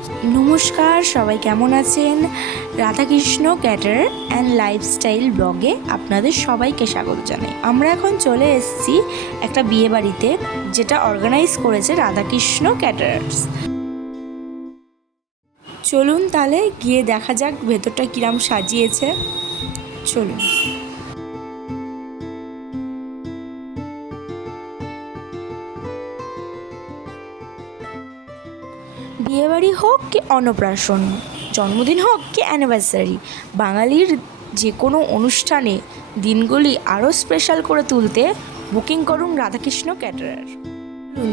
নমস্কার, সবাই কেমন আছেন? রাধাকৃষ্ণ ক্যাটারার অ্যান্ড লাইফস্টাইল ব্লগে আপনাদের সবাইকে স্বাগত জানাই। আমরা এখন চলে এসেছি একটা বিয়ে বাড়িতে, যেটা অর্গানাইজ করেছে রাধাকৃষ্ণ ক্যাটারার্স। চলুন তাহলে গিয়ে দেখা যাক ভেতরটা কিরম সাজিয়েছে। চলুন। বিয়েবাড়ি হোক কি অন্নপ্রাশন, জন্মদিন হোক কি অ্যানিভার্সারি, বাঙালির যে কোনো অনুষ্ঠানে দিনগুলি আরও স্পেশাল করে তুলতে বুকিং করুন রাধাকৃষ্ণ ক্যাটারার।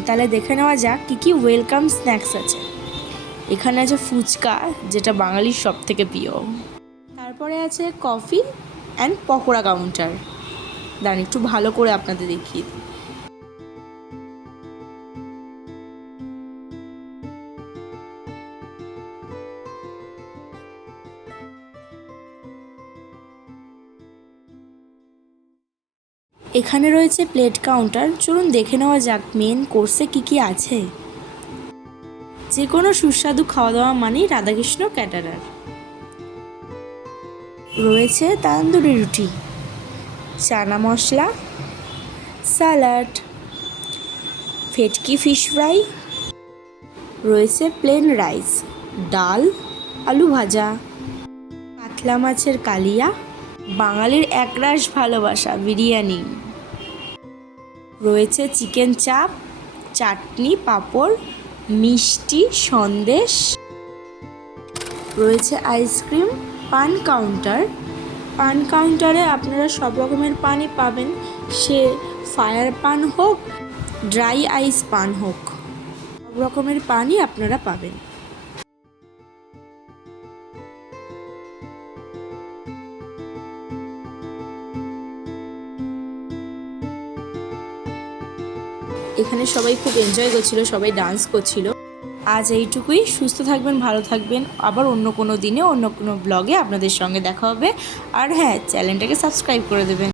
তাহলে দেখে নেওয়া যাক কী কী ওয়েলকাম স্ন্যাক্স আছে। এখানে আছে ফুচকা, যেটা বাঙালির সব থেকে প্রিয়। তারপরে আছে কফি অ্যান্ড পকোড়া কাউন্টার। দাঁড়ান একটু ভালো করে আপনাদের দেখিয়ে দিই। এখানে রয়েছে প্লেট কাউন্টার। চলুন দেখে নেওয়া যাক মেন কোর্সে কী কী আছে। যে কোনো সুস্বাদু খাওয়া দাওয়া মানেই রাধাকৃষ্ণ ক্যাটারার। রয়েছে তান্দুরি রুটি, চানা মশলা, স্যালাড, ভেটকি ফিশ ফ্রাই, রয়েছে প্লেন রাইস, ডাল, আলু ভাজা, কাতলা মাছের কালিয়া, বাঙালির একরাশ ভালোবাসা বিরিয়ানি, রয়েছে চিকেন চাপ, চাটনি, পাঁপড়, মিষ্টি, সন্দেশ, রয়েছে আইসক্রিম। পান কাউন্টার, পান কাউন্টারে আপনারা সব রকমের পানই পাবেন, সে ফায়ার পান হোক, ড্রাই আইস পান হোক, সব রকমের পানই আপনারা পাবেন। এখানে সবাই খুব এনজয় করছিল, সবাই ডান্স করছিল। আজ এইটুকুই। সুস্থ থাকবেন, ভালো থাকবেন। আবার অন্য কোনো দিনে অন্য কোনো ব্লগে আপনাদের সঙ্গে দেখা হবে। আর হ্যাঁ, চ্যানেলটাকে সাবস্ক্রাইব করে দেবেন।